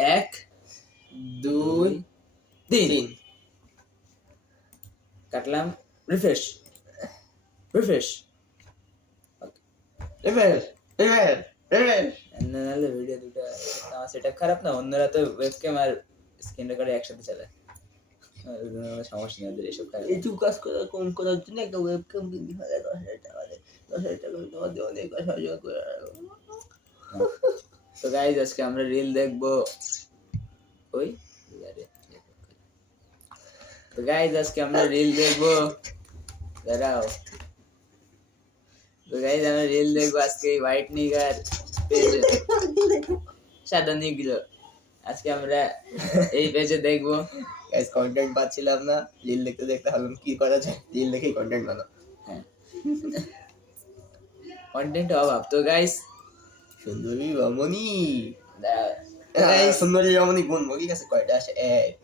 1 2 3 কাটলাম রিফ্রেশ নাহলে ভিডিও দুটো আমার সেটআপ খারাপ না, অন্যরা তো ওয়েবক্যাম আর স্ক্রিন রেকর্ডার একসাথে চালায়, সমস্যা নেই ওদের এসব কাজ। এই কাজ কম করার জন্য একটা ওয়েবক্যাম কিনতে হয় 10,000 টাকা দিয়ে। 10,000 টাকা তোমাদের অনেক সাহায্য করে। তো গাইজ আজকে আমরা রিল দেখবো ওই তো গাইজ আজকে আমরা রিল দেখবো, দাঁড়াও। তো গাইজ আমরা রিল দেখবো আজকে হোয়াইট নিগার পেজে, সাদা নিগলো। আজকে আমরা এই পেজে দেখবো। গাইস কন্টেন্ট পাচ্ছিলাম না, রিল দেখতে দেখতে ভাবলাম কি করা যায়, রিল দেখেই কন্টেন্ট বানাও। হ্যাঁ, কন্টেন্ট অভাব। তো গাইস সুন্দরী রমণী, গাইস সুন্দরী রমণী গুণ কি আছে কয়টা আসে? 1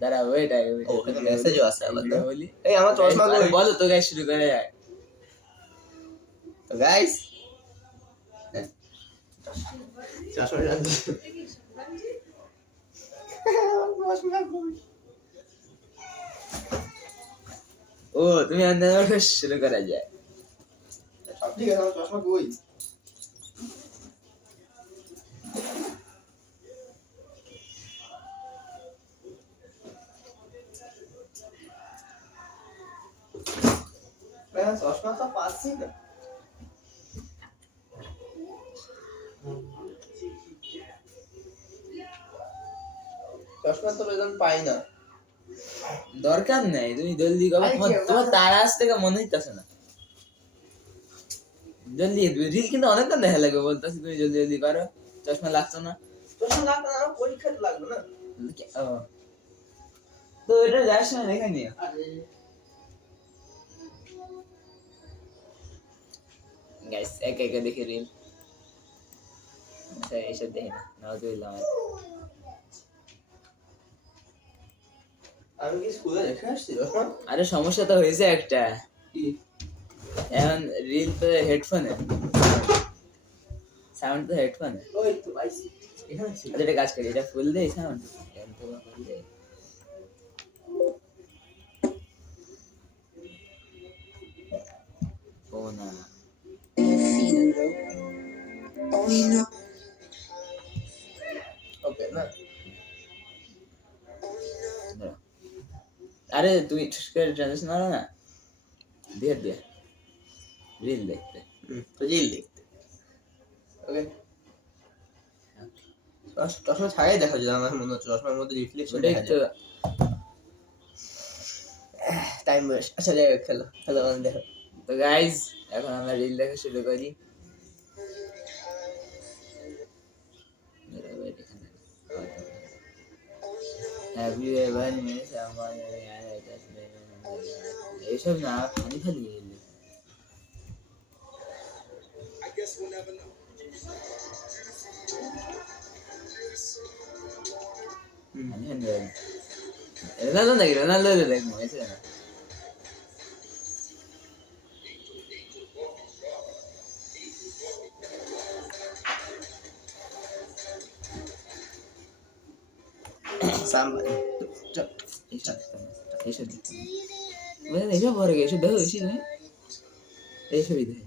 দাঁড়া ওয়েট ওখানে মেসেজও আছে আবার তো। বলি এই আমার চশমা কই? বলো তো গাইস, শুরু করে যায়। তো গাইস চশমা রাখি। ও তুমি আন্দাজ শুরু করা যায়। ঠিক আছে, আমার চশমা কই? চশমা তো পাচ্ছি না। চশমা তো বেতন পাই না। দরকার নাই, তুমি জলদি করো, তোমার তারা আজ থেকে মনে হইতেছে না। জলদি রিল কিন্তু অনেকক্ষণ দেখা লাগবে বলতেছি, তুমি জলদি জলদি করো। চশমা লাগতো না? চশমা লাগবে না, পরীক্ষাতে লাগবে না। তো এটা যাস না, দেখে নিও। গাইস এক এক দেখি রিল। আচ্ছা এইসব দেখি না, নাউজুবিল্লাহ। আমি কি স্কুলে রেখে আসছি? আরে সমস্যা তো হয়েছে একটা, এখন রিল তো হেডফোনে, সাউন্ড তো হেডফোনে। ওই তো আইছি এখানে। এটা কাজ করি, এটা ফুল দেই সাউন্ড, এখন তো ফুল দেই। ও না ওকে না, আরে তুই ট্রানজিশন মারো না, দিয়ে দিয়ে রিল দেখতে। তো রিল দেখতে। ওকে, চশমা ছাড়াই দেখা যায়, আমার মনে হচ্ছে চশমার মধ্যে রিফ্লেকশন দেখা যায়। Time waste. আচ্ছা যাই হোক, খেলো খেলো দেখো। তো গাইজ এখন আমরা রিল দেখা শুরু করি। Have you ever met someone এইসব না, খালি খালি রোনাল্ডো নাকি, রোনাল্ডো দেখবো এসে না। এইসব পরে এইসব দেখো বেশি নয়, এইসবই দেখে।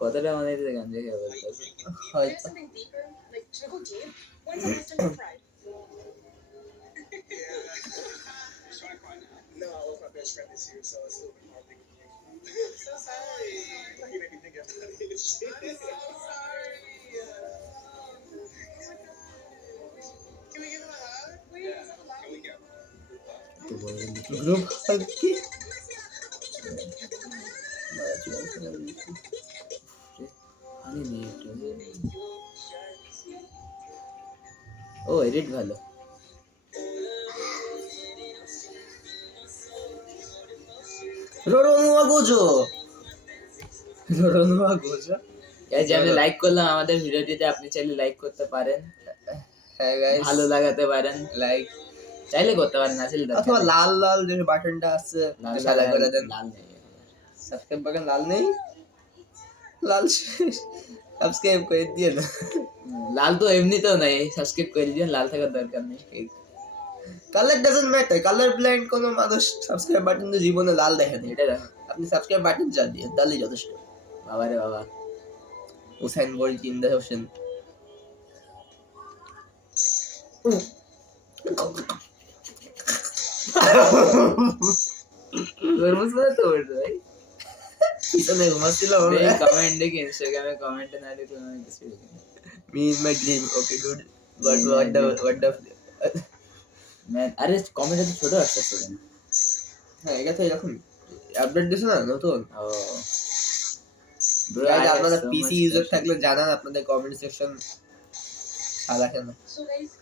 কতটা মানে গান দেখে বলতেছে হয়তো। No, well, my best friend is here, so it's a little bit hard thinking of you. I'm so sorry. You made me think of that. I'm so sorry. Can we give him a hug? Please? Yeah. Can we get group কি? ও edit ভালো। রোরনুয়া Gojo, রোরনুয়া Gojo. এই যে আমি like করলাম আমাদের ভিডিওটিতে, আপনি চাইলে লাইক করতে পারেন, হ্যাঁ গাইস, ভালো লাগাতে পারেন, লাইক চাইলে করতে পারেন না চাইলে দরকার অথবা নেই। লাল লাল যে বাটনটা আছে লাল সাদা করে দেন। লাল নেই। সাবস্ক্রাইব বাটন লাল নেই, লাল সাবস্ক্রাইব করে দিয়ে না। লাল তো এমনিতেও নাই, সাবস্ক্রাইব করে দিন, লাল থাকার দরকার নেই। Colour doesn't matter, colour blind কোনো মানুষ সাবস্ক্রাইব বাটন তো জীবনে লাল দেখে না। এটা দেখো আপনি সাবস্ক্রাইব বাটন চান দিয়ে তাহলেই যথেষ্ট। বাবা রে বাবা, Usain Bolt in the ocean. তরমুজ মানে তো ওটা ভাই। পিছনে ঘুমাচ্ছিল এই কমেন্ট দেখি, ইনস্টাগ্রামে কমেন্টে না দেখলে আমি কিছু দেখি না। Me in my dream. Okay good. Me in my what dream. the আরে কমেন্টে তো ছোট আসছে কেন? হ্যাঁ এটা তো এরকম আপডেট দিছে না নতুন। ও ব্রো, গাইস আপনারা পিসি ইউজার থাকলে জানান আপনাদের কমেন্ট সেকশন সাদা কেন।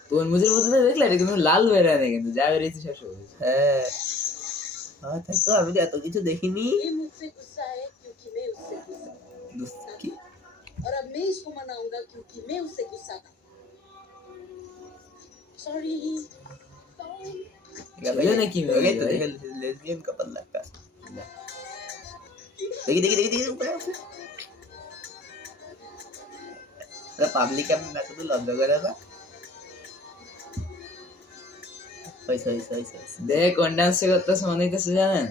তরমুজের মধ্যে তো দেখলে এটা কিন্তু লাল হয়ে রয় না, কিন্তু যা বেরিয়েছে সব সবুজ। হ্যাঁ হ্যাঁ তাই তো, আমি তো এত কিছু দেখিনি। ये मुझसे गुस्सा है क्योंकि मैं उससे गुस्सा কি था और अब मैं इसको मनाऊंगा क्योंकि मैं उससे गुस्सा था। सॉरी ये ना कि ओके तो देख लेस्बियन कपल लगता है। देखिए देखिए देखिए देखिए ऊपर ऊपर अरे पब्लिक में ना तो लॉन्च कर रहा था। पैसा पैसा पैसा দেখ কোন ডান্স করতেছে মনে হইতেছে জানেন?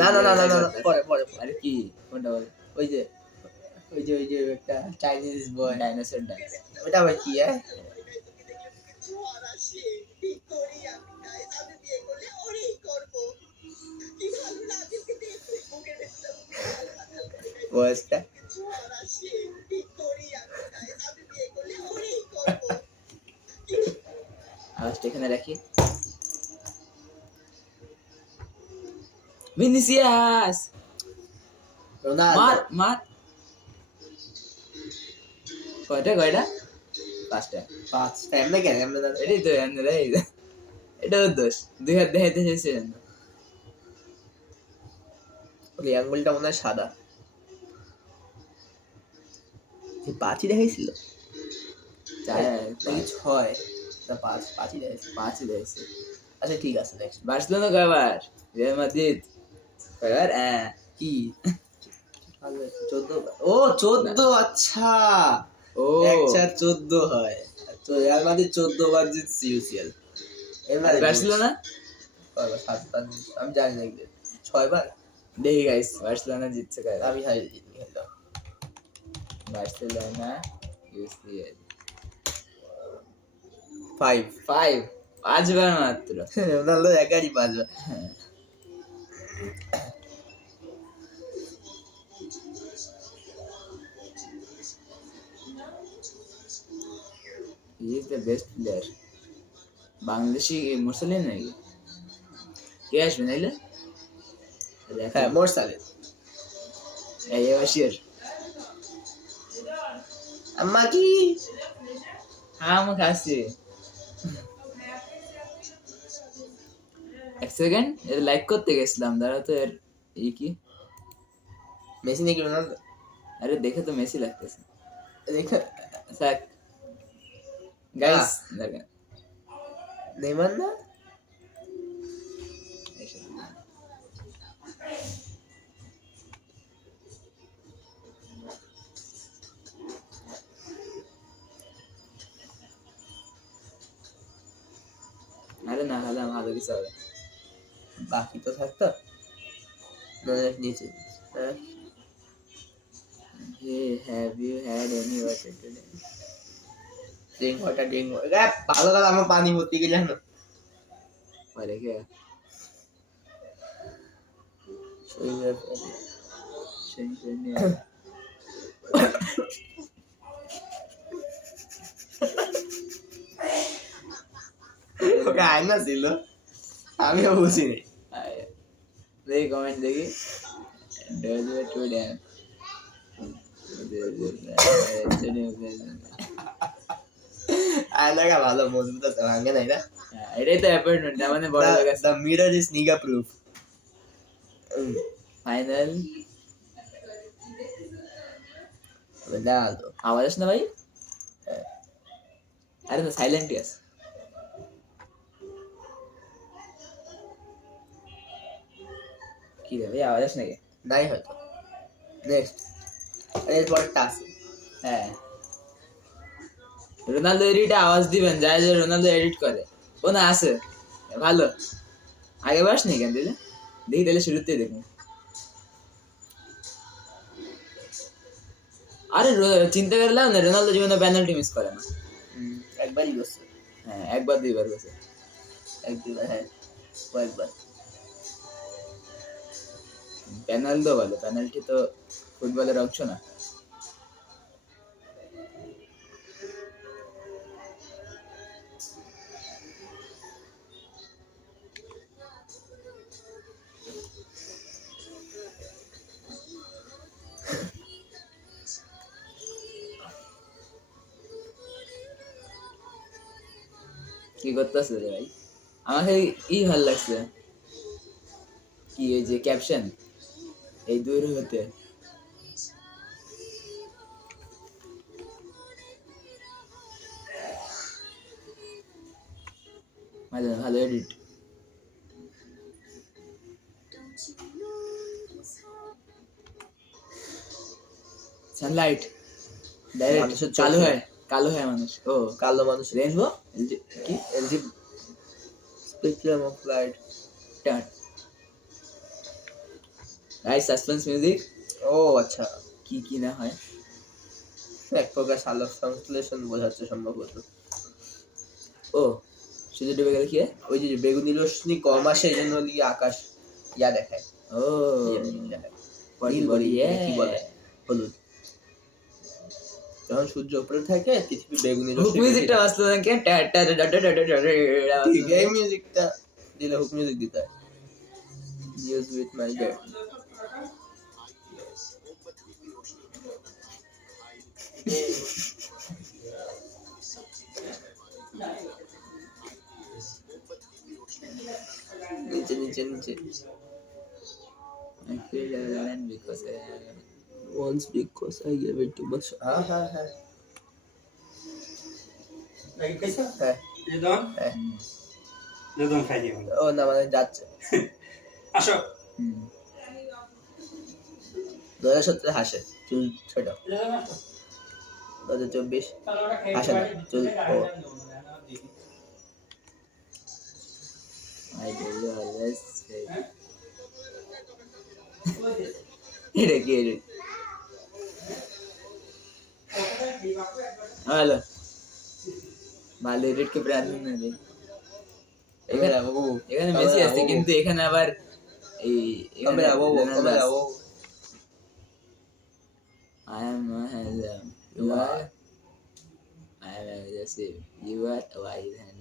না না না না না পরে পরে আরে কি কোনটা বল? ওই যে ওই যে একটা চাইনিজ বয় ডাইনোসর ডান্স। ওটা আবার কি হ্যাঁ ফরাসি ভিক্টোরিয়া গাইস আমি বিয়ে করলে ওরই করব কি ভালো লাগে দেখতে বুকের ভেতরে বয়সটা ফরাসি ভিক্টোরিয়া গাইস আমি বিয়ে করলে ওরই করব আওয়াজটা এখানে রাখি। ভিনিসিয়াস মার রোনাল্ডো মার। কয়টা কয়টা? পাঁচটা। পাঁচ টাইম না কেন আমরা না এটাই তো আমরা এটাও দোষ, দুই হাত দেখাইতে চাইছে না। ওই আঙ্গুলটা মনে হয় সাদা। যে পাঁচই দেখাইছিল নাকি ছয় না পাঁচ? পাঁচই দেখাইছিল। পাঁচই দিয়েছে। আচ্ছা ঠিক আছে নেক্সট বার্সেলোনা কয়বার? রিয়াল মাদ্রিদ কয়বার? হ্যাঁ কি 14 ও 14 আচ্ছা ও একটা 14 হয় তো রিয়াল মাদ্রিদ 14 বার জিতছে ইউসিএল। এবার বার্সেলোনা কয়বার? 7 বার আমি জানি না 6 বার দেখি গাইস বার্সেলোনা জিতছে কয়বার? আমি হারিয়ে জিতনি হলো বার্সেলোনা ইউসিএল 5 5 পাঁচবার মাত্র। রোনাল্ডো একাই 5 বার। হ্যাঁ। He is the best player. Bangladeshi মুরসালিন নাকি? কে আসবে নাইলে? হ্যাঁ মোরসালে এই বাশির। আম্মা কি হ্যাঁ আমি খাচ্ছি। এক সেকেন্ড, এর লাইক করতে গেছিলাম, দাঁড়া তো। এর এই কি? মেসি নাকি রোনাল্ডো? আরে দেখে তো মেসি লাগতেছে। দেখা থাক গাইস, দেখেন নেইমার না আরে না হলে ভালো কিছু হবে। বাকি তো থাকতো মানে নিচে Hey, have you had any water today? Drink water ভালো কথা আমার পানি ভর্তি গেলে জানো পরে কে? ওকে আয়না ছিল আমিও বুঝিনি। দেখি কমেন্ট দেখি। Does it today? আয়নাটা ভালো মজবুত আছে ভাঙে নাই না। এটাই তো অ্যাপয়েন্টমেন্ট, মানে বড় হয়ে গেছে। The mirror is nigga proof. Final Ronaldo আওয়াজ আসে না ভাই? আরে তো সাইলেন্টই আছে। কি রে ভাই আওয়াজ আসে নাকি? নাই হয়তো। নেক্সট এরপরটা আছে। হ্যাঁ রোনালদো এডিটে আওয়াজ দিবেন যায় যে রোনালদো এডিট করে ও না আছে ভালো আগে বাস নি কেন দিলে দেখি তাহলে শুরুতেই দেখুন আরে চিন্তা করলাম না রোনালদো জীবনে পেনাল্টি মিস করে না একবারই করছে। হ্যাঁ একবার দুইবার গেছে এক দুবার, হ্যাঁ কয়েকবার। পেনাল্টি ভালো পেনাল্টি তো ফুটবলের অংশ না কি করতেছে রে ভাই আমাকে ভাল লাগছে কি এই যে ক্যাপশন এই দূর হতে ভালো ভালো এডিট সানলাইট ডাইরেক্ট মানুষের কালো হয় মানুষ ও কালো মানুষ রেনবো কি এলজি স্পেকট্রাম অফ লাইট। টাট গাইস সাসপেন্স মিউজিক ও আচ্ছা, কি না হয় এক প্রকার সালোক সংশ্লেষণ বোঝাচ্ছে সম্ভবত। ও সূর্য ডুবে গেলে কি হয়? ওই যে বেগুনি রশ্মি কম আসে এই জন্য লিগে আকাশ ইয়া দেখায়, ও নীল দেখায়। বডি নীল বডি কি বলে হলুদ। যখন সূর্য উপরে থাকে পৃথিবী বেগুনি রশ্মি মিউজিকটা বাজতো না কেন ঠিক এই মিউজিকটা দিলে হুক মিউজিক দিতে হয়। News with my dad. নিচে নিচে নিচে I feel alone because once because I gave it too much. হ্যাঁ হ্যাঁ হ্যাঁ lagi कैसा হ্যাঁ ये दोन হ্যাঁ। ये दोन खाई दियो ও না মানে যাচ্ছে। আসো 2017 হাসে চুল ছোট, ये दोन আসো 2024 তাহলে ওটা খাই হাসে না চুল ও। I do always say এটা কি এটা হ্যালো ভালো এডিট কে প্রাধান্য নেই এখানে এখানে মেসি আছে কিন্তু এখানে আবার এই ক্যামেরা ও ক্যামেরা ও I am handsome you are I am aggressive you are wise and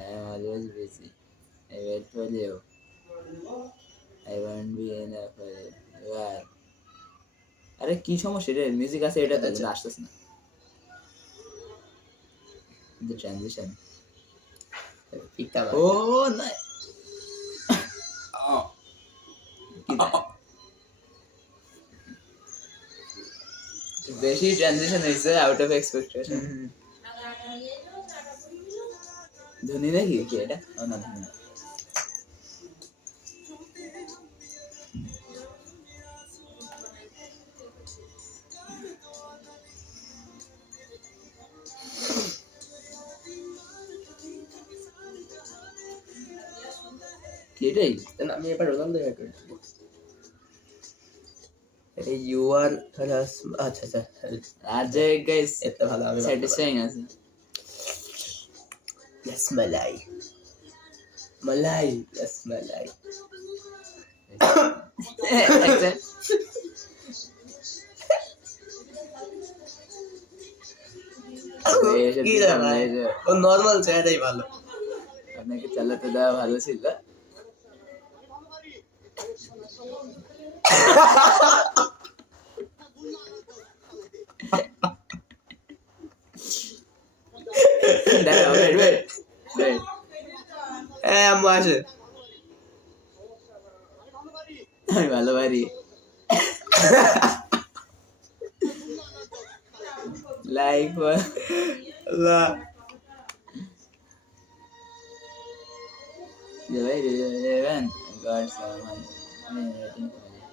I am always busy I wait for you I won't be enough for you you are আরে কি সমস্যা রে মিউজিক আছে এটা তো আসতেছে না the transition পিকটা ও না বেশি ট্রানজিশন হয়েছে আউট অফ এক্সপেকটেশন ধোনি নাকি কি এটা ও না ধোনি না। কি এটাই আমি এবার রোনালদো হ্যাক করে দেবো। এই ইউআর আচ্ছা আচ্ছা আজে গাইস এটা ভালো আমি স্যাটিসফাইং আছে ইয়েস মালাই মালাই ইয়েস মালাই কি রে ভাই ও নরমাল চেহারাই ভালো। আপনাকে চালাতে দেওয়া ভালো ছিল দাঁড়াও wait আম্মু আসে আমি ভালো পারি লাইক আল্লাহ ভাই রেভেন গড সামান rating কমে যায়।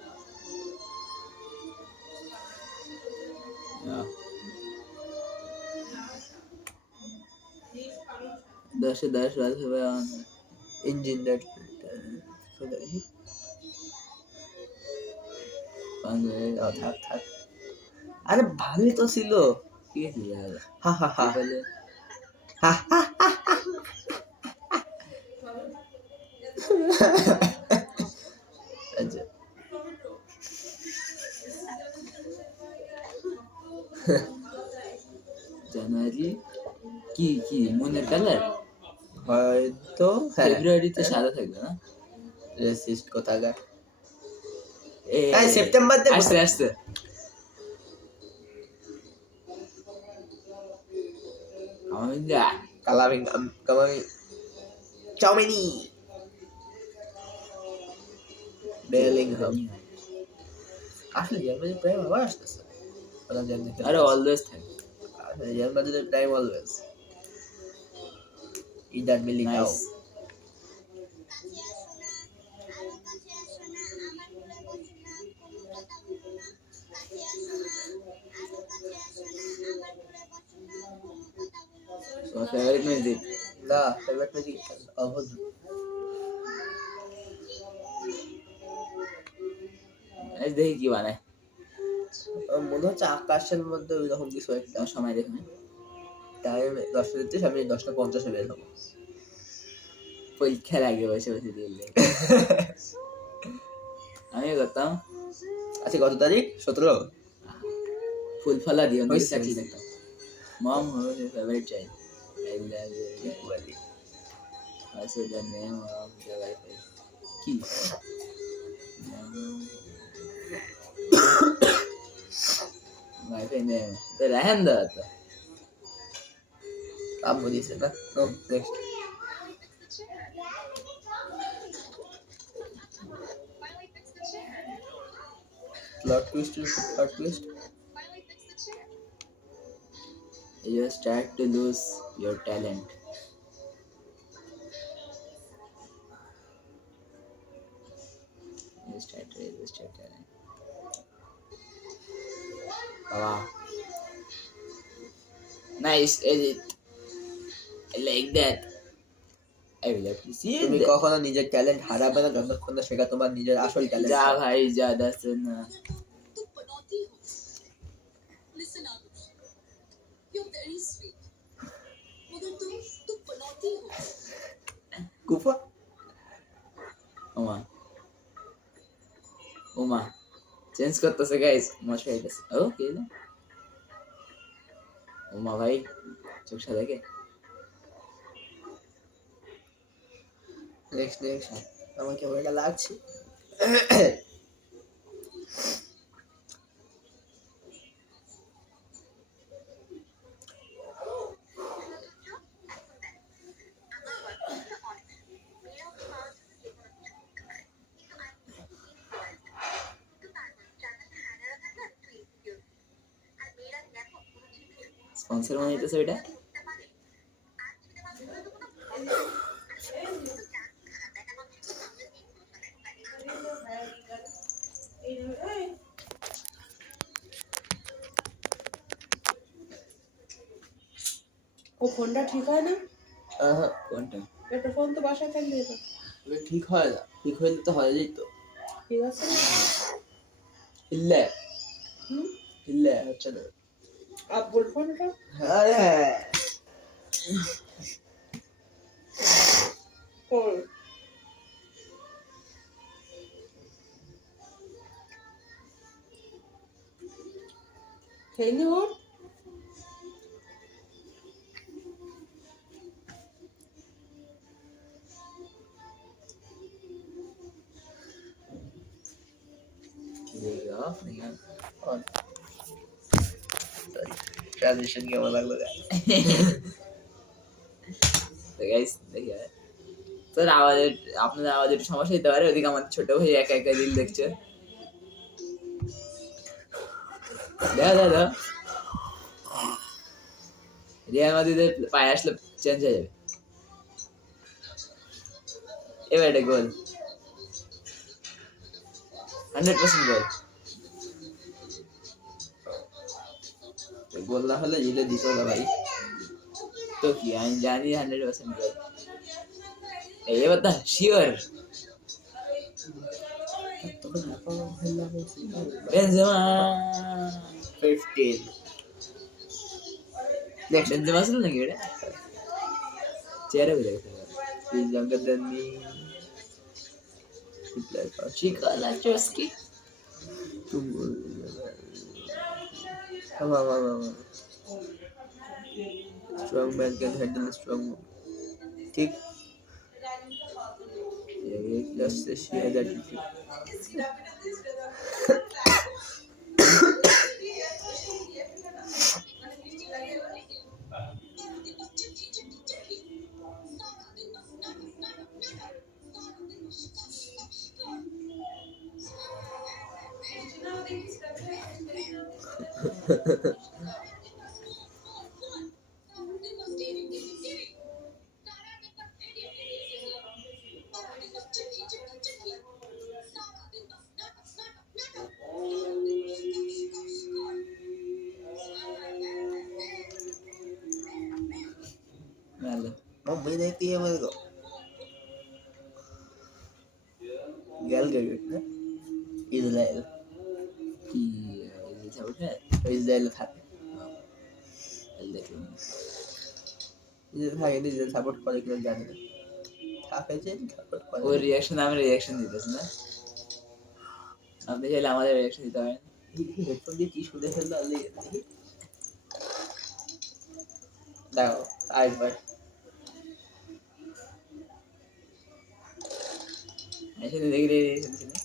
10 10 বাদ হবে ইঞ্জিন দ্যাট থাক থাক। আরে ভালোই তো ছিল। ঠিক আছে হা হা হা বলে হা হা হা। আচ্ছা জানুয়ারি কি কি মনের কালার হয়তো হ্যাঁ ফেব্রুয়ারিতে সাদা থাকবে না রেসিস্ট কোথাকার। এই এই সেপ্টেম্বর তে আসতে আসতে আমি যা কালামিং কালামিং চাউমিনি বেলিংহাম। আসলে রিয়াল মাদ্রিদ প্রাইম আবার আসতেছে। ওরা জানে আরে অলওয়েজ থাকে রিয়াল মাদ্রিদের prime always either Militao. Nice তোমার ফেভারিট মিউজিক না ফেভারিট মিউজিক অভদ্র। আজ দেখি কি বানায় আমার মনে হচ্ছে আকাশের মধ্যে ওই রকম কিছু একটা। তোমার সময় দেখুন টাইম 10:30 আমি 10:50 বের হবো। পরীক্ষার আগে বসে বসে দিলে আমি করতাম আচ্ছা কত তারিখ? 17। ফুল ফলা দিও নি হয়েছে, চাকরি হয়েছে। দেখতাম mom her favourite child I love you equally also the name of the Wi-Fi কি Wi-Fi name তো রাহেন দা তো কাম বলিছে না। No next plot twist you start to lose your talent you start to lose your talent wow nice edit I like that I will have to see তুমি it কখনো নিজের talent হারাবে না যতক্ষণ না সেটা তোমার নিজের আসল ট্যালেন্ট। जा भाई ज्यादा सुना तुम बनौती हो listen Adarsh you are very sweet मगर तुम बनौती हो কুফা ওমা চেঞ্জ করতেছে গাইস মশা হইতেছে ও কি হলো ওমা ভাই চোখ সাদা কে নেক্সট আমার কেমন একটা লাগছে। স্পন্সর মনে হইতেছে ওইটা ও ফোনটা ঠিক হয় না কোনটা একটা ফোন তো বাসায় থাকলে তো ঠিক হয় না, ঠিক হইলে তো হয়ে যেত। ঠিক আছে ইল্লে হুম ইল্লে হচ্ছে না। আব্বুর ফোনটা আরে ফোন খেয়ে ওর ট্রানজিশন কেমন লাগলো? গাইস দেখি তোর আওয়াজের আপনাদের আওয়াজের একটু সমস্যা হতে পারে ওদিকে আমার ছোট ভাই একা একা রিল দেখছে দাদা রিয়াল মাদ্রিদের পায়ে আসলে চেঞ্জ হয়ে যাবে এবার এটা গোল 100% গোল। গোল না হলে জিতে দিত না ভাই। তো কি আমি জানি 100% গোল। এই বাতা শিওর বেনজেমা। 15 নেক্সট বেনজেমা ছিল নাকি এটা? চেহারা বুঝে গেছে। Is younger than me. শিকালা চস্কি। Strong man can handle a strong woman. ठीक ये just a share that attitude. ভালো। मम्मी देखती है मेरे को गैल गैल ना इज़राइल কি এটা ওঠে? इज़राइल था দেখলাম। इज़राइल था इज़राइल सपोर्ट করে কিনা জানি না থাকে যে সাপোর্ট করে ওর রিয়াকশন আমরা রিয়াকশন দিতেছি না। আপনি চাইলে আমাদের রিয়াকশন দিতে পারেন। হেডফোন দিয়ে কি শুনে ফেললো আল্লাহ দাও আরেকবার এসে দেখি রিয়াকশন দিছি না।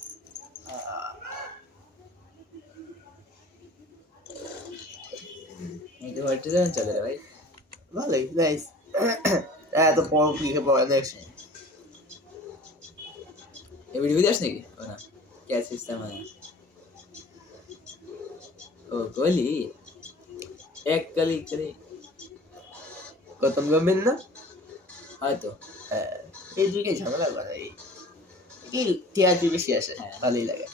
এই তো হচ্ছে যখন চলে রে ভাই। ভালোই নাইস এত বড় লিখে পড়া নেক্সট এই ভিডিও ভিডিওস নাকি? ও না ক্যাচ সিস্টেম আছে। ও গোলি এক কলি করে গৌতম গম্ভীর না হয়তো। এই দুইটাই ঝামেলা করে এই টিআরপি বেশি আসে হ্যাঁ। ভালোই লাগে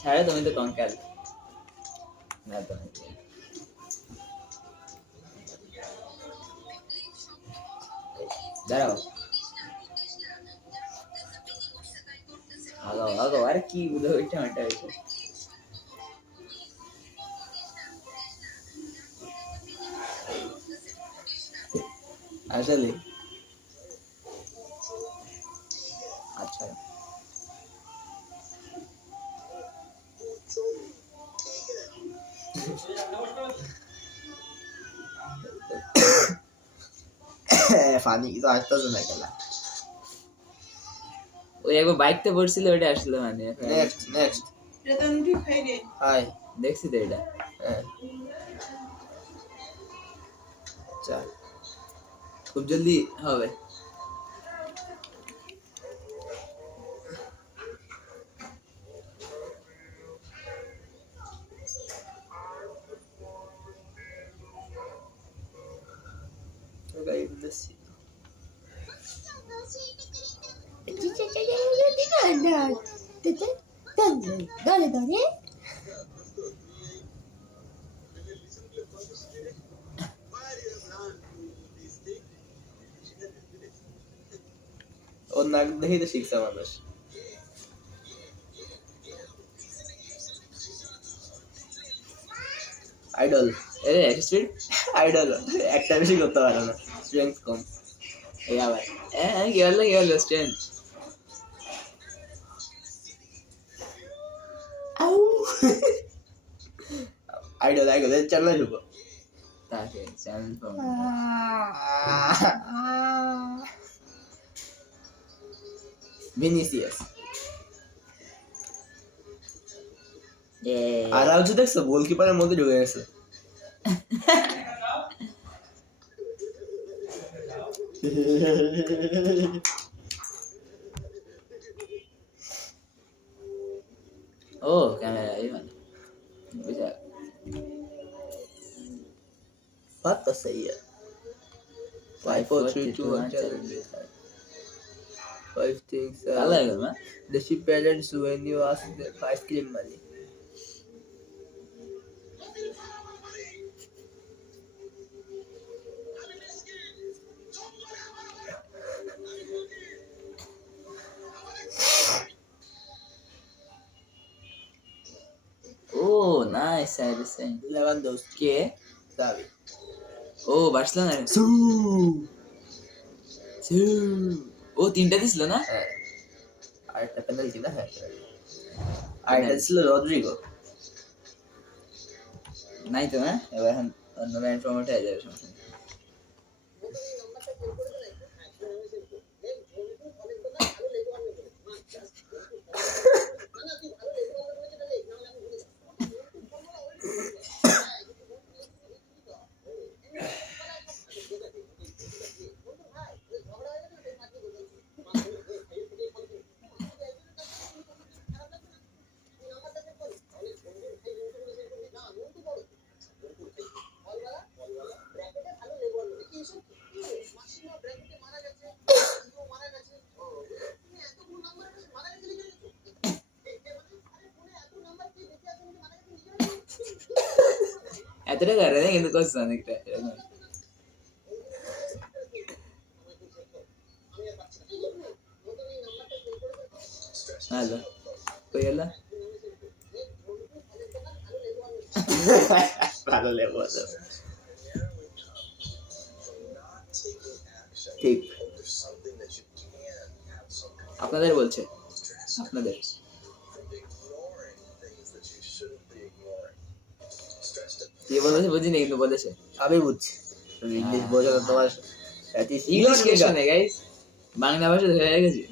ছাড়ে তুমি তো কঙ্কাল না তো দাঁড়াও আগাও আগাও আর কি বুঝো ওইটা ওইটা ওইটা আসলে আচ্ছা ফানি তো আসতেছে না খেলা ওই একবার বাইকতে পড়ছিল ওইটা আসলো মানে নেক্সট নেক্সট এটা তো আমি ঠিক খাই রে। হাই দেখছি তো এটা আচ্ছা খুব জলদি হবে গাইড মেসি ওর নাক দেখেই তো শিখছে মানুষ আইডল এরে স্পিড আইডল একটা বেশি করতে পারে না স্ট্রেংথ কম এই আবার হ্যাঁ কি হলো স্ট্রেন্থ আইডল আইডল এর চ্যানেল ঢুকো তাকে চ্যানেল ফর্ম ভিনিসিয়াস এ আর আউটু দেখছো গোলকিপারের মধ্যে ঢুকে গেছে ও ক্যামেরা এই মানে বুঝা बात तो सही है 5 4 3 2 1 challenge. 5 things ভালো লাগে না the ship parents when you ask them for ice cream money. Oh nice I recent Lewandowski. কে Xavi. ও বার্সেলোনা Su. ও তিনটা দিছিল না হ্যাঁ আরেকটা পেনাল্টি না হ্যাঁ আরেকটা ছিল রদ্রিগো নাই তো না এবার এখন অন্য ম্যান প্রমোট হয়ে যাবে সমস্যা নেই। এতটা করে না কিন্তু করছে অনেকটা এরকম। হ্যালো কই গেল ভালো লেবো ঠিক আপনাদের বলছে আপনাদের কি বলেছে বুঝিনি কিন্তু বলেছে আমি বুঝছি তুমি ইংলিশ বোঝো না তোমার ইংলিশ কে শোনে গাইস বাংলা ভাষা ধরে গেছি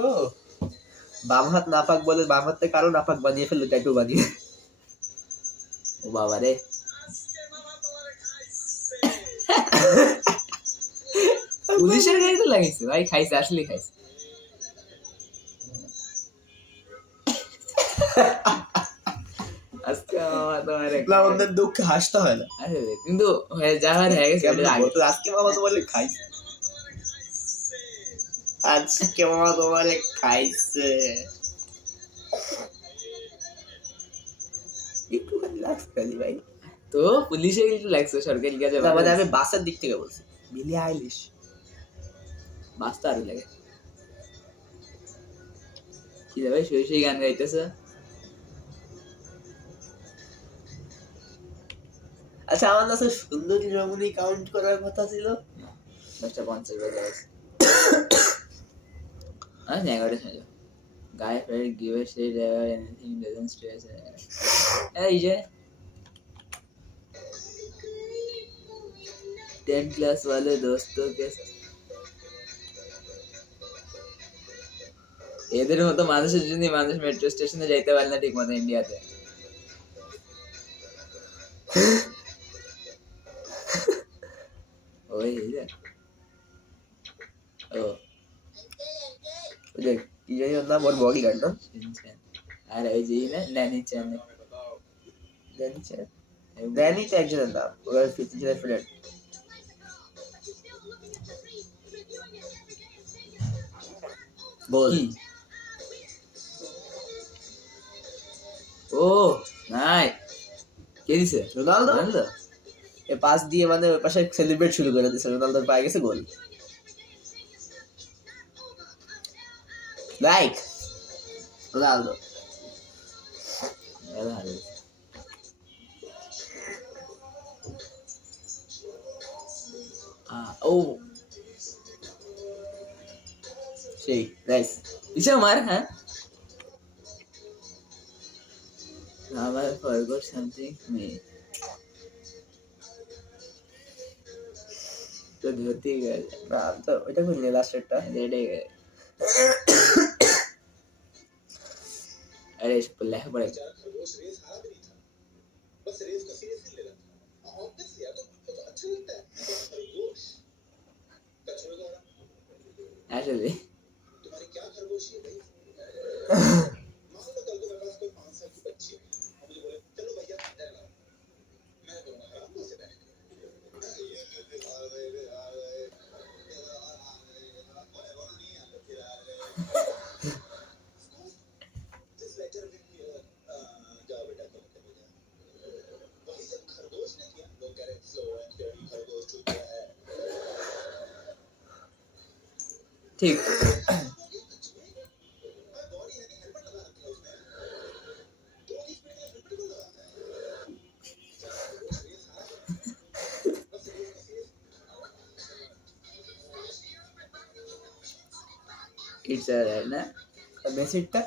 ও বাম হাত নাপাক বলে বাম হাতে কারো নাপাক বানিয়ে ফেললো ট্যাটু বানিয়ে ও বাবা রে পুলিশের গাড়ি তো লাগিয়েছে ভাই খাইছে আসলে খাইছে আজকে মামা তোমার না ওদের দুঃখে হাসতে হয় না আসলে কিন্তু যা হয়ে গেছে ওটা আগে আজকে মামা তোমারে খাইছে আজকে মামা তোমারে খাইছে একটুখানি লাগছে খালি ভাই তো পুলিশে কিন্তু লাগছে সরকারি কাজে না মানে আমি বাসের দিক থেকে বলছি বিলি আইলিশ বাস তো আরো লাগে কি রে ভাই শুয়ে শুয়ে গান গাইতেছে আচ্ছা আমার কাছে সুন্দরী রমণী কাউন্ট করার কথা ছিল 10:50 বাজে আছে আজ 11টা ছিল guy felt give a shit about anything doesn't stress এই যে 10 क्लास वाले दोस्तों के এদের মতো মানুষের জন্য মানুষ মেট্রো স্টেশনে যাইতে পারে না ঠিক মতো ইন্ডিয়াতে ওই যে ও ওই কি জানি ওর নাম ওর বডিগার্ড না আর এই যে না ন্যানি চ্যান ড্যানি তো একজনের নাম ওর ফিজিক্যাল ফ্রেন্ড বল ও নাই কে দিছে রোনালদো রোনালদো এ পাস দিয়ে মানে ওই পাশে সেলিব্রেট শুরু করে দিয়েছে রোনালদোর পায়ে গেছে গোল লাইক রোনালদো ভালো ভালো ও সেই নাইস পিছে মার হ্যাঁ I forgot something me तो धोती गए না আমি তো ওইটা করিনি লাস্টেরটা रेडे गए अरे इस पर लह पड़े खरगोश रेस हारा भी नहीं था बस रेस को सीरियसली ले रहा था ऑब्वियसली यार तो अच्छा लगता है खरगोश कचरे का एक्चुअली तुम्हारी क्या खरगोशी है भाई मान लो कल को मेरे पास कोई 5 साल की बच्ची है और मुझे बोले चलो भैया अंदर लाओ मैं करूँगा आराम से बैठ के ঠিক ইটস না মেসেজটা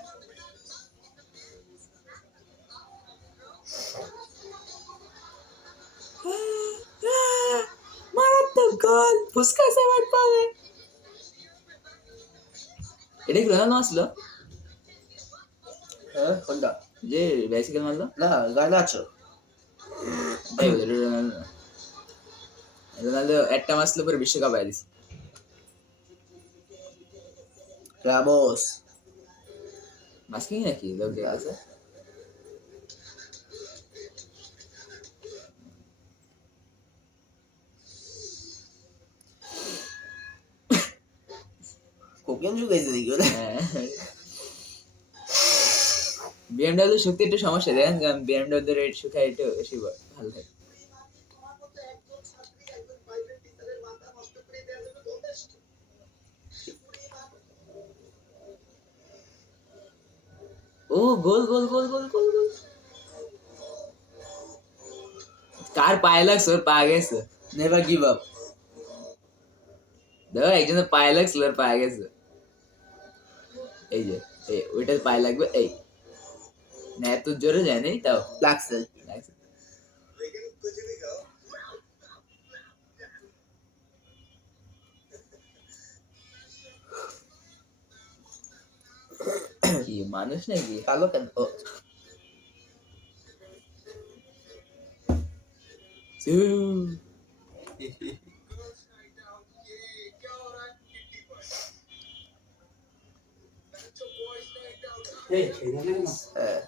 মারাত্মক গোল ফুসকা সাবান পাবে এটা কি রোনালদো আসলো হ্যাঁ কোনটা যে বাইসাইকেল মারলো না গানাচো তাই বলে রোনালদো রোনালদো একটা মাসলো পরে বিশ্বকাপ আয় দিছে রামোস মাস্কিং নাকি লোকের আছে কোকেন যুগাইছে নাকি ওরা বিএমডব্লিউ সত্যি একটু সমস্যা দেখেন কারণ বিএমডব্লিউ রেট শুকায় একটু বেশি ভালো থাকে তোমার মতো একজন ছাত্রী একজন প্রাইভেট টিচারের মাথা নষ্ট করে দেওয়ার জন্য যথেষ্ট ও গোল গোল গোল গোল গোল গোল কার পায়ে লাগছে ওর পা গেছে নেভার গিভ আপ দেখো একজনের পায়ে লাগছে ওর পা গেছে এই যে ওইটার পায়ে লাগবে এই না এত জোরে যায় নাই তাও লাগছে লাগছে लेकिन कुछ भी कहो কি মানুষ নাকি কালো কেন ও ছু। क्या हो रहा है किट्टी पर बच्चों बॉयज नाइट आउट এই খেয়ে যাবে না হ্যাঁ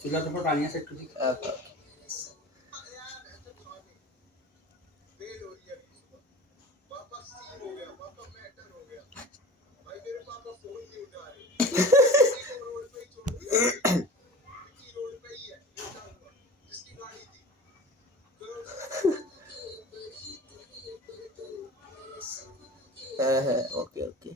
চুলার উপর পানি আছে একটু দেখি আচ্ছা फेल हो रही है पापा सीन हो गया पापा मैटर हो गया भाई मेरे पापा फोन नहीं उठा रहे रोड पे ही छोड़ दिया किसी रोड पे ही है लेटा हुआ जिसकी गाड़ी थी হ্যাঁ হ্যাঁ ওকে ওকে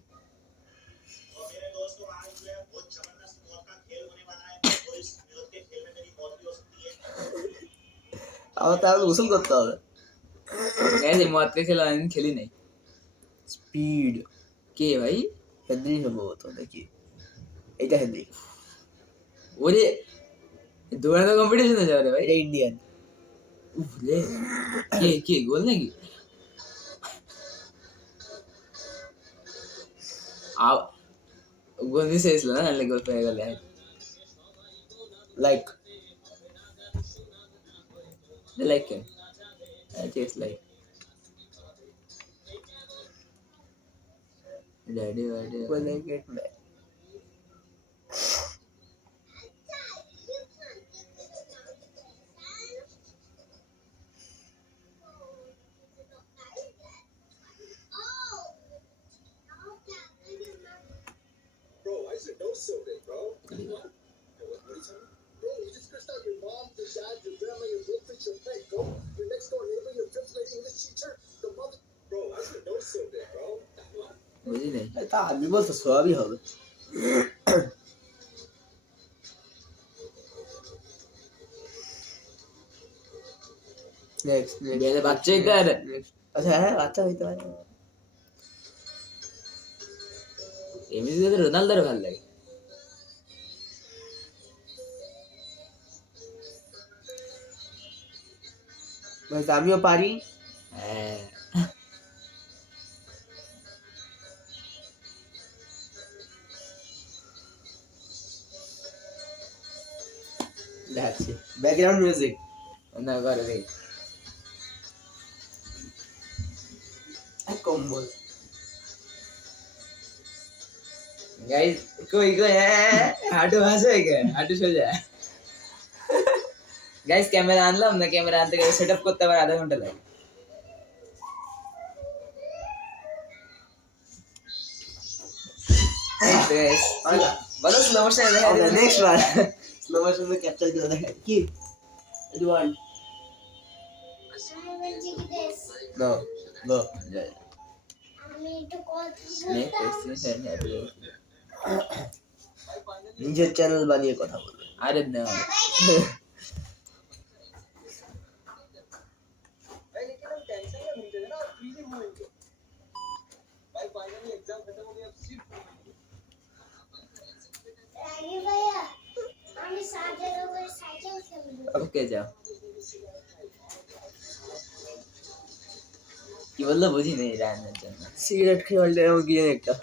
और मेरे दोस्तों आज जो है बहुत जबरदस्त मौत का खेल होने वाला है और इस मौत के खेल में मेरी मौत भी हो सकती है আমার তাহলে গোসল করতে হবে গাইস এই মদকে খেলা আমি খেলি নাই স্পিড কে ভাই হেনরি সম্ভবত নাকি এটা হেনরি ওরে দৌড়ানো কম্পিটিশনে যাবে রে ভাই এটা ইন্ডিয়ান উফ রে কে কে গোল নাকি আও গোল মিস হয়েছিল না নাহলে গোল পেয়ে গেলে লাইক লাইক কেন test like daddy daddy when I get mad bro I said no soda bro what are you saying bro you just cursed out your mom your dad your grandma your boyfriend your pet go your next door neighbor your fifth grade English teacher the mother bro I said no soda bro বুঝি নাই তা আমি বলতে সবই হবে next বেলে বাচ্চা কার আচ্ছা হ্যাঁ বাচ্চা হইতে পারে এমনিতে রোনালদোর ভালো লাগে বাস আমিও পারি হ্যাঁ দেখাচ্ছি ব্যাকগ্রাউন্ড মিউজিক না করে দেখ কম্বল गाइस कोई कोई हाटू भाषा है क्या हाटू सो जा गाइस कैमरा আনলাম না ক্যামেরা আনতে গেলে সেটআপ করতে আবার আধা ঘন্টা লাগে গাইস বলো স্লো মোশন দেখা ওকে যায় নেক্সট ওয়ান স্লো মোশনে ক্যাপচার করে দেখাই কি one no no Next question happy. নিজের চ্যানেল বানিয়ে কথা বলবে। I don't know. भाई लेकिन हम टेंशन में घूमते थे ना फ्री से घूमेंगे भाई फाइनली एग्जाम खत्म हो गया अब सिर्फ घूमेंगे Okay, যাও। কি বললো বুঝি নেই রান্নার জন্য। সিগারেট খেয়ে বলতে এরকম কি জানি একটা।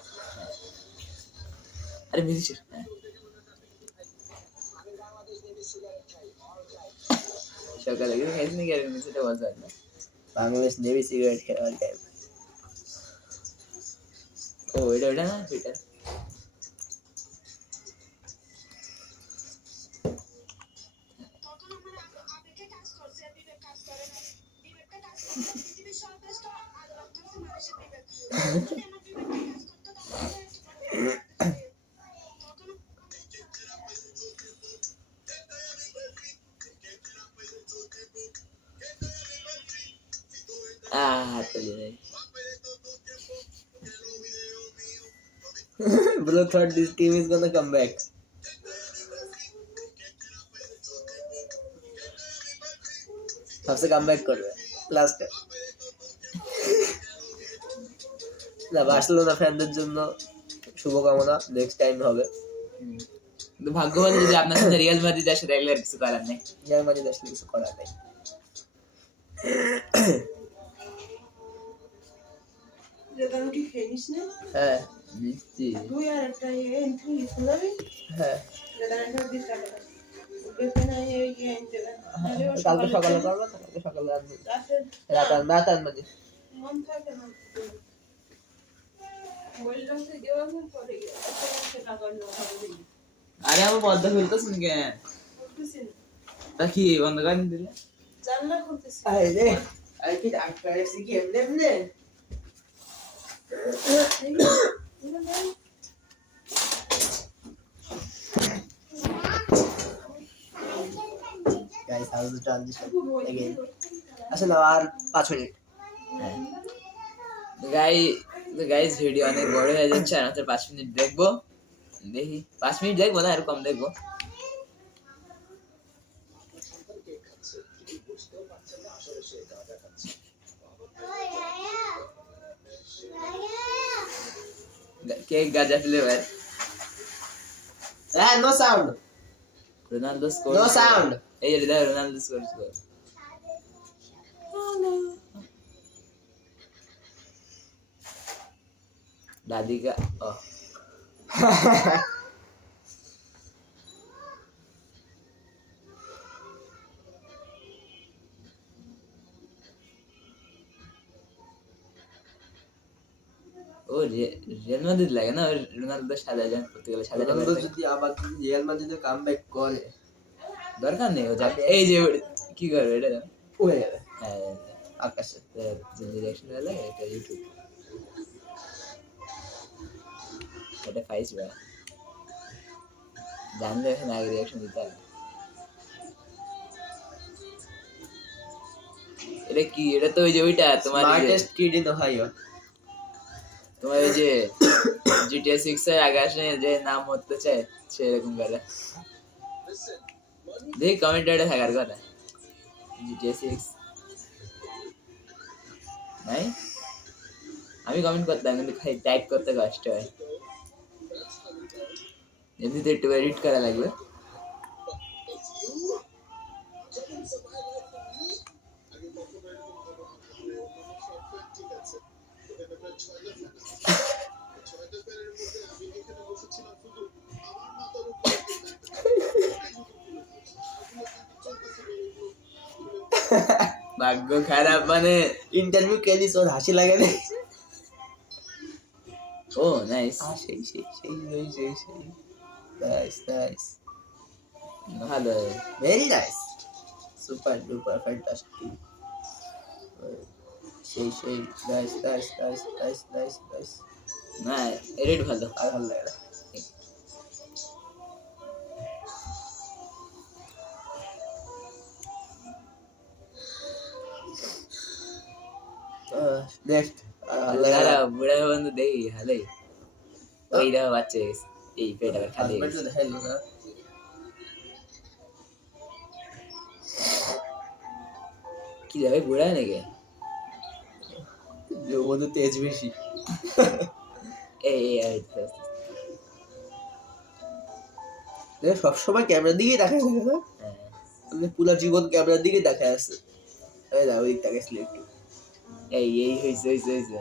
আরে মিউজিক সকালে গিয়ে খাইছি নাকি আর মিউজিকটা বলতে পারলাম না। বাংলাদেশ নেভি সিগারেট খেয়ে অল টাইম। ও এটা ওটা না এটা হাততালি নেই। Bro thought this team is gonna come back. सबसे कम बैक कर रहे हैं लास्ट না বার্সেলোনা ফ্যানদের জন্য শুভকামনা, নেক্সট টাইম হবে। কিন্তু ভাগ্য ভালো যদি আপনার সাথে রিয়াল মাদ্রিদ আসে দেখলে আর কিছু করার নেই। রিয়াল মাদ্রিদ আসলে কিছু করার নেই। রেদানুটি খেয়ে নিস না? হ্যাঁ মিষ্টি তুই আর একটা এন্ট্রি শুনাবি? হ্যাঁ রেদানুটা দিস টাকা। ওকে না এই এন্ট্রি না। কালকে সকালে করবো না, কালকে সকালে রাত রাতে মানে মন থাকে না। বললাম তো দেওয়া পরে একটা টাকা নেওয়া হবে। আরে আমার পদ্মা খুলতেছেন কেন? বুঝছিস না? তা কি বন্ধ করে দিলে? জানলা খুলতেছি। আরে আই কি ডাক্তার এসে কি এমনি এমনি guys how is the transition again আসলে আর 5 মিনিট গাইস ভিডিও অনেক বড় হয়ে যাচ্ছে আর মাত্র 5 মিনিট দেখবো দেখি 5 মিনিট দেখবো না আর কম দেখবো cake Gaza flavour no sound Ronaldo score No sound. এই যে দেখো রোনালদো স্কোর दादी का ও রিয়াল মাদ্রিদ লাগে না রোনালদো সাদা জান করতে গেলে সাদা রোনালদো যদি আবার রিয়াল মাদ্রিদে কামব্যাক করে দরকার নেই ও যাবে এই যে কি করবে এটা হয়ে যাবে হ্যাঁ আকাশে যে রিঅ্যাকশন হলো এটা ইউটিউব এটা পাইছি ভাই জানলে এখন আগে রিঅ্যাকশন দিতে হবে এটা কি এটা তো ওই যে ওইটা তোমার স্মার্টেস্ট কিড ইন ওহাইও তোমার ওই যে জিটিএ 6 এর আগে আসলে যে নাম হতে চায় সেরকম করে দেখ কমেন্টে থাকার কথা জিটিএ 6 নাই আমি কমেন্ট করতাম কিন্তু টাইপ করতে কষ্ট হয় এমনিতে একটু এডিট করা লাগবে ভাগ্য খারাপ মানে ইন্টারভিউ কে দিস ওর হাসি লাগে না ও নাইস সেই নাইস ভালো very nice super duper fantastic সেই নাইস না এডিট ভালো আর ভালো লাগে না নেক্সট বুড়া কিন্তু দেখি ভালোই ওই দেখো বাচ্চা হয়ে গেছে এই পেট আবার খালি হয়ে হাজবেন্ড গেছে। দেখাইলো না কি যাবে বুড়া নাকি যে ওদের তেজ বেশি এই সবসময় ক্যামেরার দিকেই দেখা থাকে না হ্যাঁ পুরো জীবন ক্যামেরার দিকেই দেখা আছে এই না ওই দিক থেকে একটু এই হয়েছে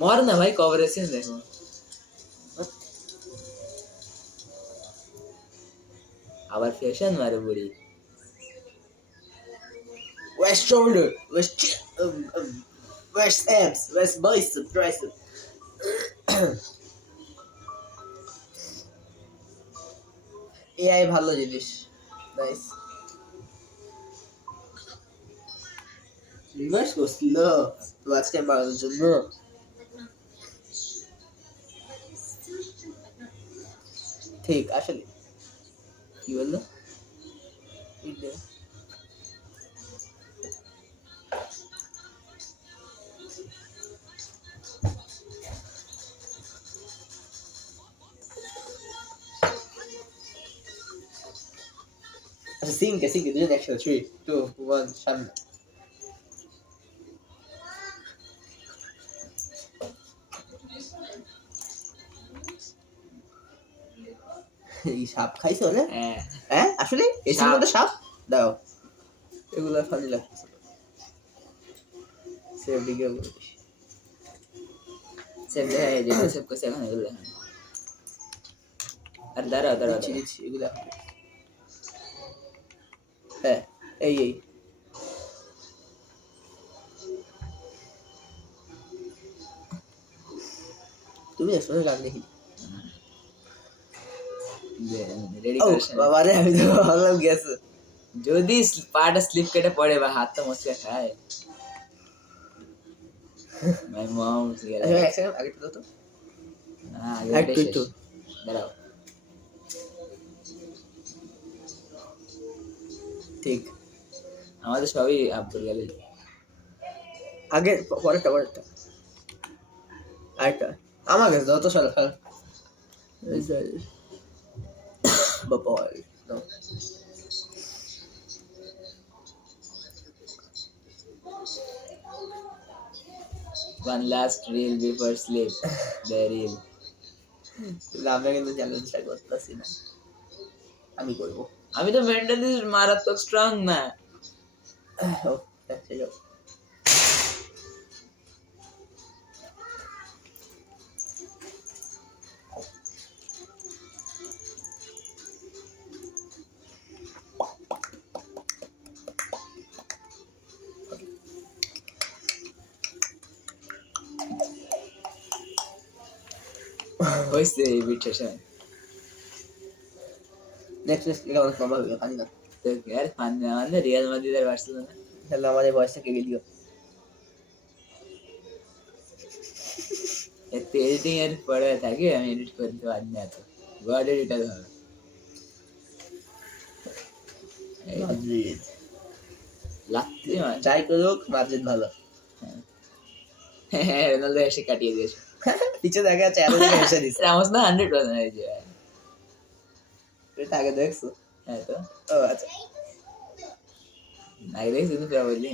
মর না ভাই কবর আছে দেখো আবার ফ্যাশন মারে বুড়ি West shoulder, west abs, west bicep, tricep. AI ভালো জিনিস নাইস রিভার্স করছিল তো আজকে বাড়ানোর জন্য ঠিক আসলে কি বললো ইন্ডিয়া আচ্ছা সিঙ্কে দুজন একসাথে 3 2 1 সামনে এই সাপ খাইছো না হ্যাঁ হ্যাঁ আসলে এই সাপ। মধ্যে সাপ দাও এগুলা ফানি লাগছে সেভ দিকে সেভ দেখাই যেটা সেভ করছে এখন এগুলো দেখানো। আর দাঁড়াও দিচ্ছি এগুলা হ্যাঁ এই তুমি আসলে গান দেখি রেডি ও করেছেন বাবা রে আমি তো ভাবলাম গেছে যদি পাটা স্লিপ কেটে পড়ে বা হাতটা মচকে খায় মাই মম আচ্ছা এক সেকেন্ড আগে তো আগে আর ওটাই তুই শেষ। তো। দাঁড়াও ঠিক আমাদের সবই আব্দুল গালি আগে পরেরটা আরেকটা আমার কাছে যত সাল খেলা বাবা no. one last reel before sleep the reel আমরা কিন্তু চ্যালেঞ্জটা করতেছি না আমি করবো আমি তো মেন্টালি মারাত্মক স্ট্রং না ও ঠিক আছে হয়েছে এই বিট সেশন নেক্সট এটা অনেক লম্বা হবে পানি না তো यार ফান মানে রিয়াল মাদ্রিদ আর বার্সেলোনা তাহলে আমাদের বয়সটাকে ভিডিও এতে এডিটিং এর পরে থাকে আমি এডিট করতে পারি না তো গড এডিটর হবে মাদ্রিদ লাগতে মানে যাই করুক মাদ্রিদ ভালো হ্যাঁ রোনালদো এসে কাটিয়ে দিয়েছে পিছে দেখা যাচ্ছে এত এসে দিচ্ছে রামোস না 100% এই যে এটা আগে দেখছো হ্যাঁ তো ও আচ্ছা আগে দেখছি তো পুরো বললি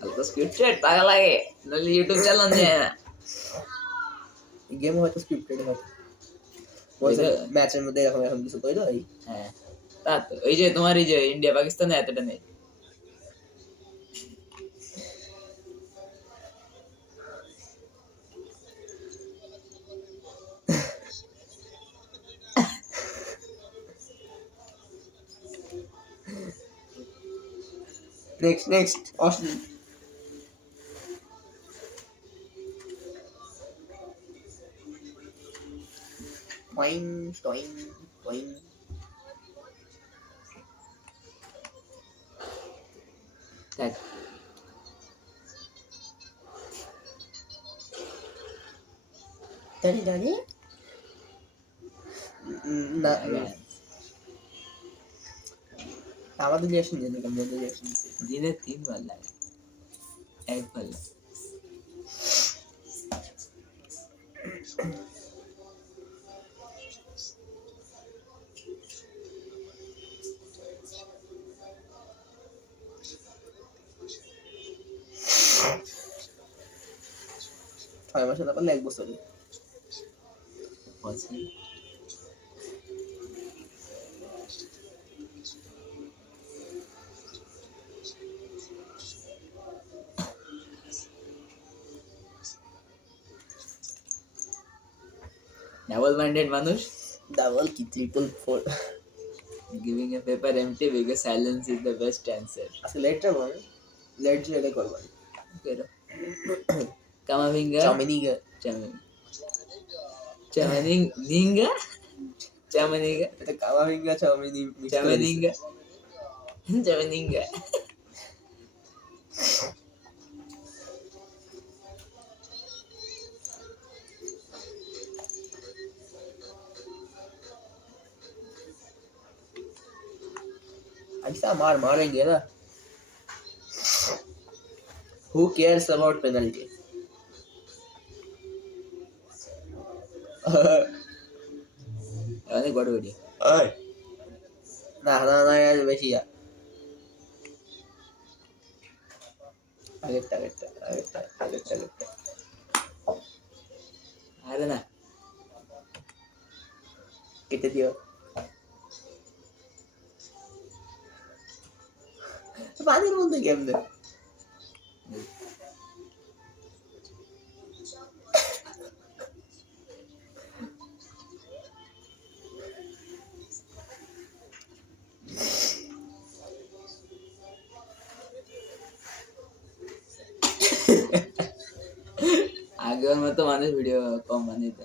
হালকা স্ক্রিপ্টেড পাগল লাগে নইলে ইউটিউব চালান যায় না গেম হয়তো স্ক্রিপ্টেড হয় ওই ম্যাচের মধ্যে এরকম এরকম কিছু কইলো এই হ্যাঁ তা তো এই যে তোমার এই যে ইন্ডিয়া পাকিস্তানে এতটা নেই নেক্সট অশ্লীল টয়িং টয়িং দেখ জানি না আমাদের রিয়াকশন দিয়ে দেখলাম যাদের রিয়াকশন দিনে 3 বার লাগে, একবার লাগে। ছয় মাসে না পারলে 1 বছরে। বছর ডাবল মাইন্ডেড মানুষ ডাবল কি 444 giving a paper empty because silence is the best answer. আজকে লেট যাবো আমি, লেট যেটা করবো Pero Kamavinga চাউমিনিগা Chamaninga Chamaninga এটা কামাভিঙ্গা চাউমিনি Chamaninga Chamaninga ऐसा मार मारेंगे ना। Who cares about penalty? অনেক বড় ভিডিও না না না यार বেশি আর আগেরটা আরে না কেটে দিও পানির মধ্যে কেমনে আগের মতো মানুষ ভিডিও কম বানাইতে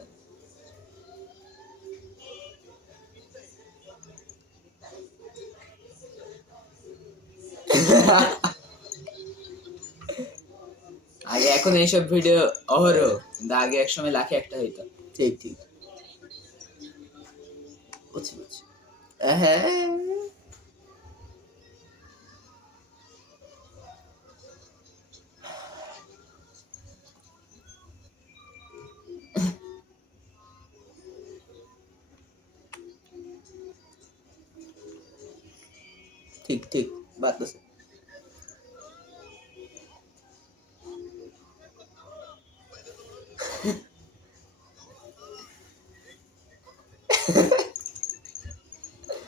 আগে এখন এইসব ভিডিও অহরহ, কিন্তু আগে একসময় লাখে একটা হইতো। ঠিক ঠিক বুঝছি হ্যাঁ ঠিক ঠিক बात तो सही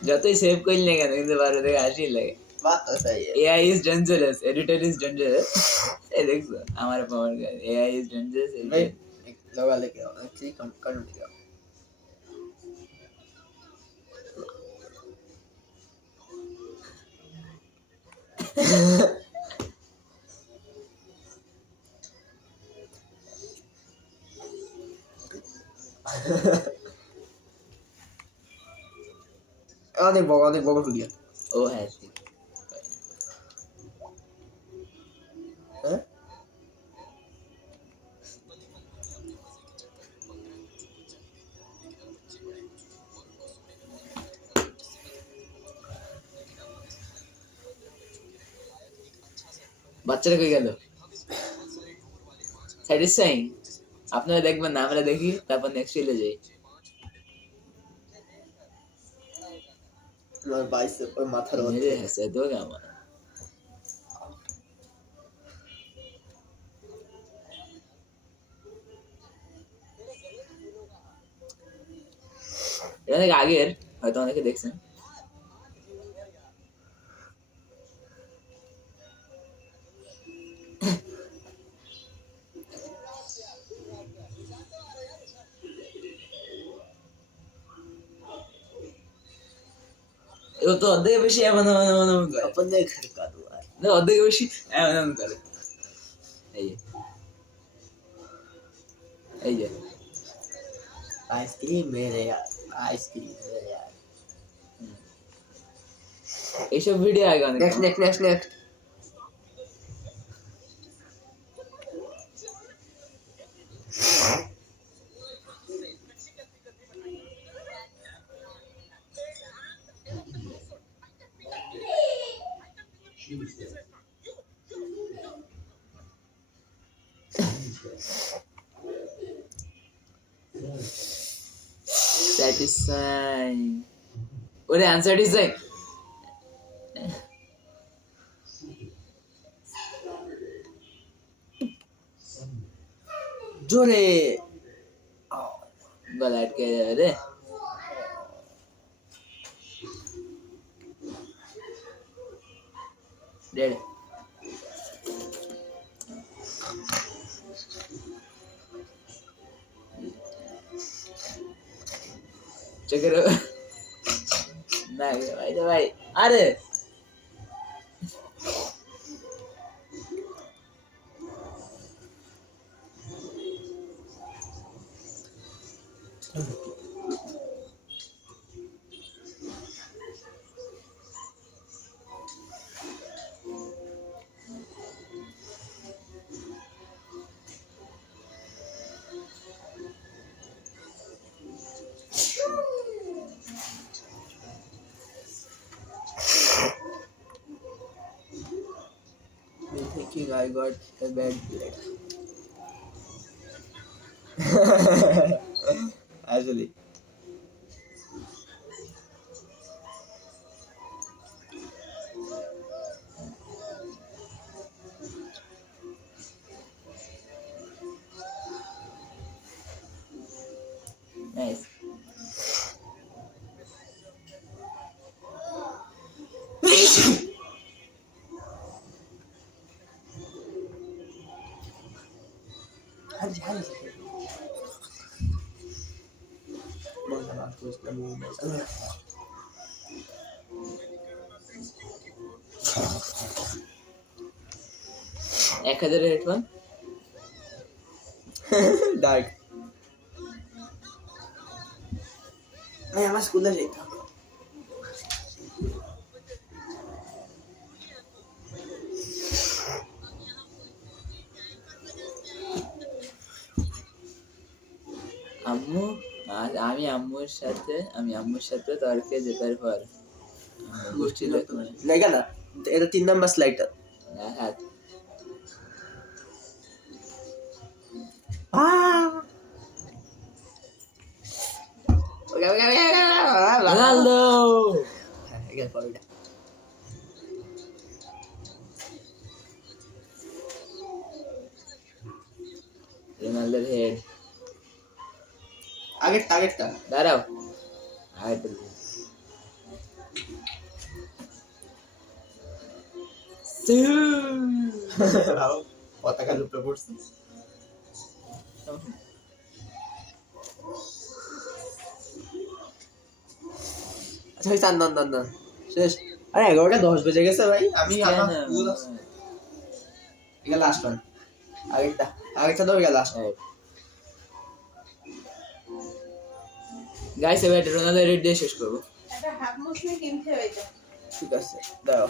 যতই সেভ করলি না কেন কিন্তু বারো থেকে হাসি লাগে। बात तो सही है AI is dangerous, editor is dangerous। এই দেখছো আমার পাওয়ার গায় AI is dangerous, भाई एक लगा लेके आओ एक्चुअली कर लेके आओ অনেক বড় ভিডিও ও হ্যাঁ ঠিক। হ্যাঁ বাচ্চারা কই গেল? স্যাটিসফাইং আপনারা দেখবেন না, আমরা দেখি তারপর নেক্সট রিলে যাই। আমার বাইসেপ ওর মাথার মেরে মধ্যে হেসে তো আমার এটা অনেক আগের, হয়তো অনেকে দেখছেন। ও তো অর্ধেক বেশি এমন করে, अपने घर का द्वार না অর্ধেক বেশি এমন করে। এই যে এই যে आइसक्रीम मेरे यार आइसक्रीम मेरे यार এইসব ভিডিও আগে অনেক नेक्स्ट স্যাটিসফাইং ওরে আনস্যাটিসফাইং জোরে গলা আটকে যাবে রে ডেড চকের না ভাই রে ভাই আরে Me thinking I got a bad blood. Actually. Nice Hadi. Vamos lá, coisa pra mim. 1000 headphone Dark. Ay, আমার স্কুলে যেতে হবে। আম্মু আর আমি আম্মুর সাথে তর্কে জেতার পর গোষ্ঠী নাই কেন এটা 3 নাম্বার স্লাইডটা হাত রোনাল্ডো এখানে পড়া রোনাল্ডোর হেড আগেরটা দাঁড়াও আগেরটা পতাকা লুপে পড়ছে আচ্ছা ওই না শেষ আরে 11:10 বেজে গেছে ভাই আমি আমার ভুল আছে এটা লাস্ট ওয়ান আগেরটা দাও এটা লাস্ট গাইস এবার রোনাল্ডো রেড দিয়ে শেষ করবো একটা হাফ মুসলিম কিনতে হইতো ঠিক আছে দাও